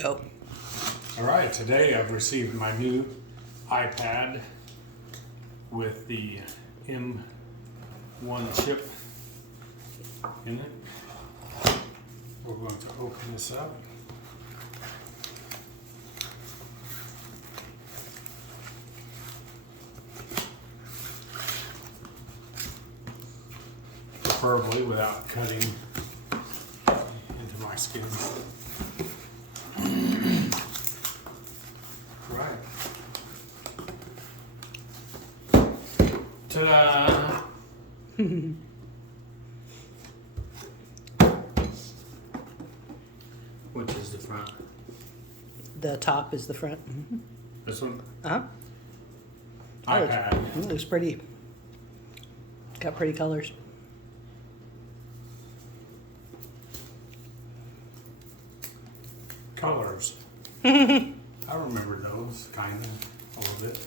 Go. All right, today I've received my new iPad with the M1 chip in it. We're going to open this up. Preferably without cutting into my skin. Right. Ta-da! Which is the front? The top is the front. This one? Uh-huh. iPad. It looks pretty. Got pretty colors. Colors. I remember those, kind of, a little bit.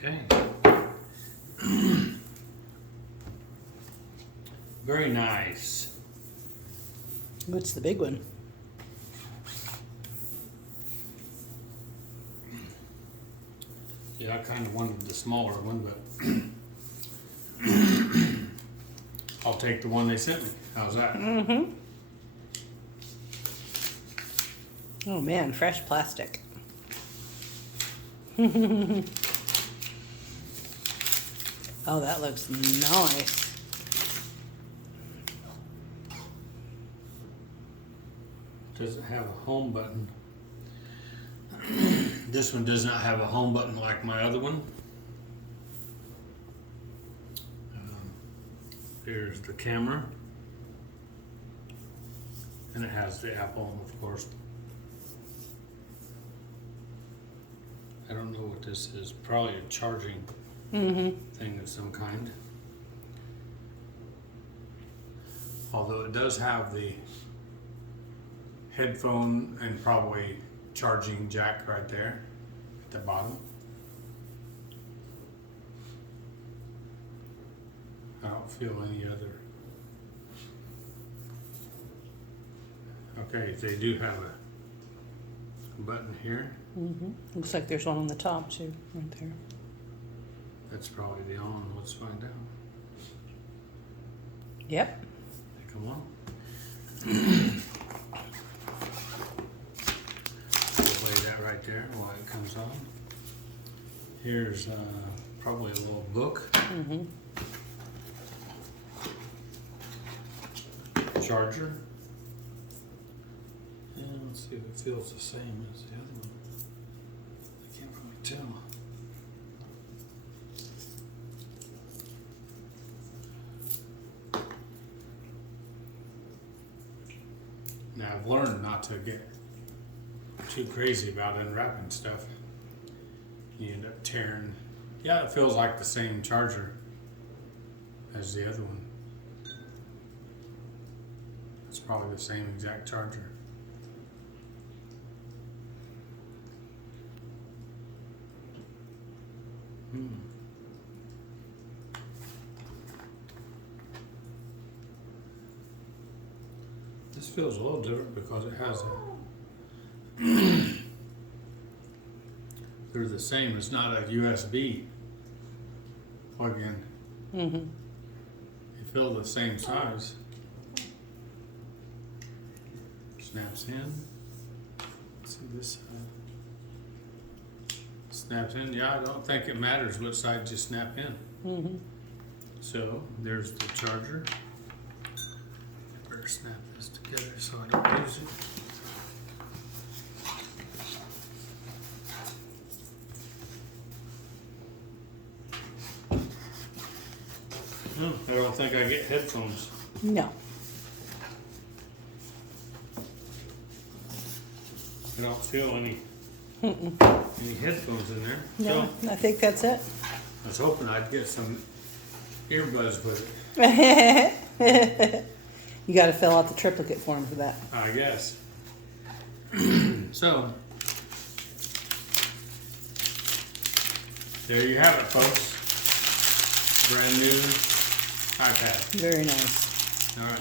Okay. Very nice. What's the big one? Yeah, I kind of wanted the smaller one, but I'll take the one they sent me. How's that? Mm-hmm. Oh man, fresh plastic. Oh, that looks nice. Doesn't have a home button. This one does not have a home button like my other one. Here's the camera. And it has the Apple, of course. I don't know what this is. Probably a charging thing of some kind. Although it does have the headphone and probably charging jack right there at the bottom. I don't feel any other. Okay, they do have a button here. Looks like there's one on the top too, right there. That's probably the on. Let's find out. Yep. Come on. Lay that right there while it comes on. Here's probably a little book. Charger. And let's see if it feels the same as the other one. I can't really tell. Now I've learned not to get too crazy about unwrapping stuff. You end up tearing. Yeah, it feels like the same charger as the other one. It's probably the same exact charger. This feels a little different because it has a. They're the same. It's not a USB plug-in. They feel the same size. Snaps in. Let's see this side. Snaps in. Yeah, I don't think it matters what side you snap in. So there's the charger. Better snap this together so I don't lose it. No, I don't think I get headphones. No. I don't feel any headphones in there. No, So I think that's it. I was hoping I'd get some earbuds with it. You got to fill out the triplicate form for that. I guess. So there you have it, folks. Brand new iPad. Very nice. All right.